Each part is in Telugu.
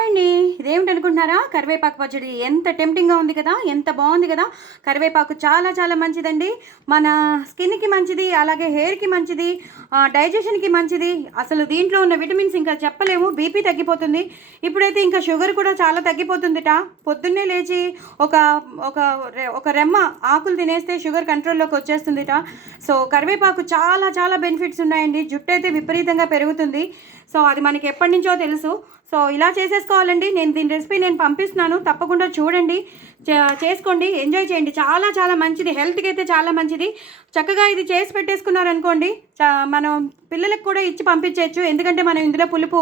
హాయ్ అండి. ఇదేమిటి అనుకుంటున్నారా? కరివేపాకు పచ్చడి ఎంత టెంప్టింగ్‌గా ఉంది కదా! ఎంత బావుంది కదా! కరివేపాకు చాలా చాలా మంచిదండి. మన స్కిన్‌కి మంచిది, అలాగే హెయిర్‌కి మంచిది, డైజెషన్‌కి మంచిది. అసలు దీంట్లో ఉన్న విటమిన్స్ ఇంకా చెప్పలేము. బీపీ తగ్గిపోతుంది. ఇప్పుడైతే ఇంకా షుగర్ కూడా చాలా తగ్గిపోతుందిట. పొద్దున్నే లేచి ఒక ఒక ఒక రెమ్మ ఆకులు తినేస్తే షుగర్ కంట్రోల్‌లోకి వచ్చేస్తుందిట. సో, కరివేపాకు చాలా చాలా బెనిఫిట్స్ ఉన్నాయండి. జుట్టయితే విపరీతంగా పెరుగుతుంది. సో, అది మనకి ఎప్పటినుంచో తెలుసు. సో, ఇలా చేసేసుకోవాలండి. దీని రెసిపీ పంపిస్తున్నాను. తప్పకుండా చూడండి. చేసుకోండి. ఎంజాయ్ చేయండి. చాలా చాలా మంచిది. హెల్త్‌కి అయితే చాలా మంచిది. చక్కగా ఇది చేసి పెట్టేసుకున్నారనుకోండి, మనం పిల్లలకు కూడా ఇచ్చి పంపించేయచ్చు. ఎందుకంటే మనం ఇందులో పులుపు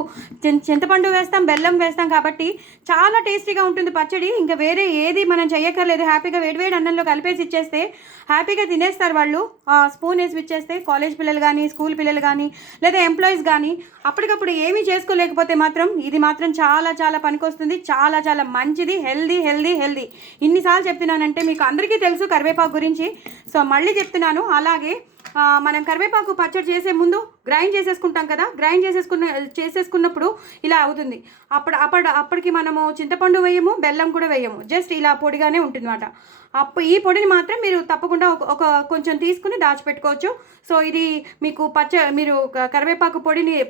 చింతపండు వేస్తాం, బెల్లం వేస్తాం కాబట్టి చాలా టేస్టీగా ఉంటుంది పచ్చడి. ఇంకా వేరే ఏది మనం చెయ్యక్కర్లేదు. హ్యాపీగా వేడివేడి అన్నంలో కలిపేసి ఇచ్చేస్తే హ్యాపీగా తినేస్తారు వాళ్ళు. స్పూన్ వేసి ఇచ్చేస్తే కాలేజ్ పిల్లలు కానీ, స్కూల్ పిల్లలు కానీ, లేదా ఎంప్లాయీస్ కానీ అప్పటికప్పుడు ఏమీ చేసుకోలేకపోతే మాత్రం ఇది మాత్రం చాలా చాలా పనికొస్తుంది. చాలా చాలా మంచిది. Healthy healthy healthy. ఇన్నిసార్లు చెప్తున్నానంటే మీకు అందరికీ తెలుసు కరివేపాకు గురించి. సో, మళ్ళీ చెప్తున్నాను. అలాగే మనం కరివేపాకు పచ్చడి చేసే ముందు గ్రైండ్ చేసేసుకుంటాం కదా. గ్రైండ్ చేసేసుకున్నప్పుడు ఇలా అవుతుంది. అప్పటికి మనము చింతపండు వేయము, బెల్లం కూడా వేయము. జస్ట్ ఇలా పొడిగానే ఉంటుందన్నమాట. ఈ పొడిని మాత్రం మీరు తప్పకుండా ఒక కొంచెం తీసుకుని దాచిపెట్టుకోవచ్చు. సో, ఇది మీకు మీరు కరివేపాకు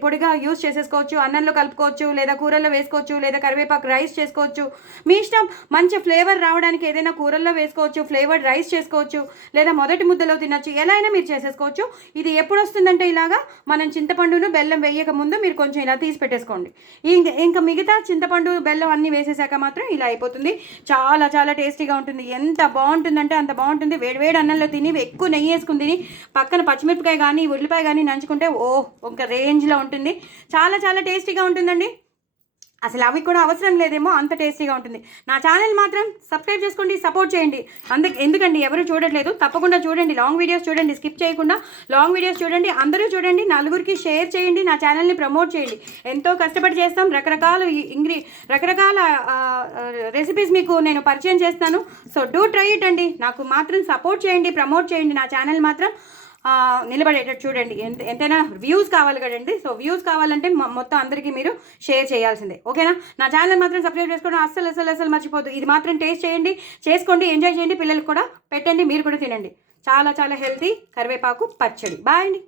పొడిగా యూజ్ చేసేసుకోవచ్చు. అన్నంలో కలుపుకోవచ్చు, లేదా కూరల్లో వేసుకోవచ్చు, లేదా కరివేపాకు రైస్ చేసుకోవచ్చు. మీ ఇష్టం. మంచి ఫ్లేవర్ రావడానికి ఏదైనా కూరల్లో వేసుకోవచ్చు, ఫ్లేవర్డ్ రైస్ చేసుకోవచ్చు, లేదా మొదటి ముద్దలో తినచ్చు. ఎలా అయినా మీరు చేసేసుకోవచ్చు. ఇది ఎప్పుడు వస్తుందంటే ఇలాగా మనం చింతపండును బెల్లం వేయక ముందు మీరు కొంచెం ఇలా తీసి పెట్టేసుకోండి. ఇంకా మిగతా చింతపండు బెల్లం అన్నీ వేసేసాక మాత్రం ఇలా అయిపోతుంది. చాలా చాలా టేస్టీగా ఉంటుంది. ఎంత బాగుంటుందంటే అంత బాగుంటుంది. వేడివేడి అన్నంలో తిని ఎక్కువ నెయ్యి వేసుకుని తిని పక్కన పచ్చిమిరపకాయ కానీ ఉల్లిపాయ కానీ నంచుకుంటే ఒక రేంజ్లో ఉంటుంది. చాలా చాలా టేస్టీగా ఉంటుందండి. అసలు అవి కూడా అవసరం లేదేమో, అంత టేస్టీగా ఉంటుంది. నా ఛానల్ మాత్రం సబ్స్క్రైబ్ చేసుకోండి, సపోర్ట్ చేయండి. ఎందుకండి ఎవరు చూడట్లేదు? తప్పకుండా చూడండి. లాంగ్ వీడియోస్ చూడండి, స్కిప్ చేయకుండా లాంగ్ వీడియోస్ చూడండి. అందరూ చూడండి. నలుగురికి షేర్ చేయండి. నా ఛానల్ని ప్రమోట్ చేయండి. ఎంతో కష్టపడి చేస్తాం. రకరకాల రెసిపీస్ మీకు నేను పరిచయం చేస్తాను. సో, డూ ట్రై ఇట్ అండి. నాకు మాత్రం సపోర్ట్ చేయండి, ప్రమోట్ చేయండి. నా ఛానల్ మాత్రం నిలబడేటట్టు చూడండి. ఎంతైనా వ్యూస్ కావాలి కదండి. సో, వ్యూస్ కావాలంటే మొత్తం అందరికీ మీరు షేర్ చేయాల్సిందే. ఓకేనా? నా ఛానల్ మాత్రం సబ్స్క్రైబ్ చేసుకోవడం అస్సలు మర్చిపోద్దు. ఇది మాత్రం టేస్ట్ చేయండి, చేసుకోండి, ఎంజాయ్ చేయండి. పిల్లలకు కూడా పెట్టండి, మీరు కూడా తినండి. చాలా చాలా హెల్తీ కరివేపాకు పచ్చడి. బాయ్ అండి.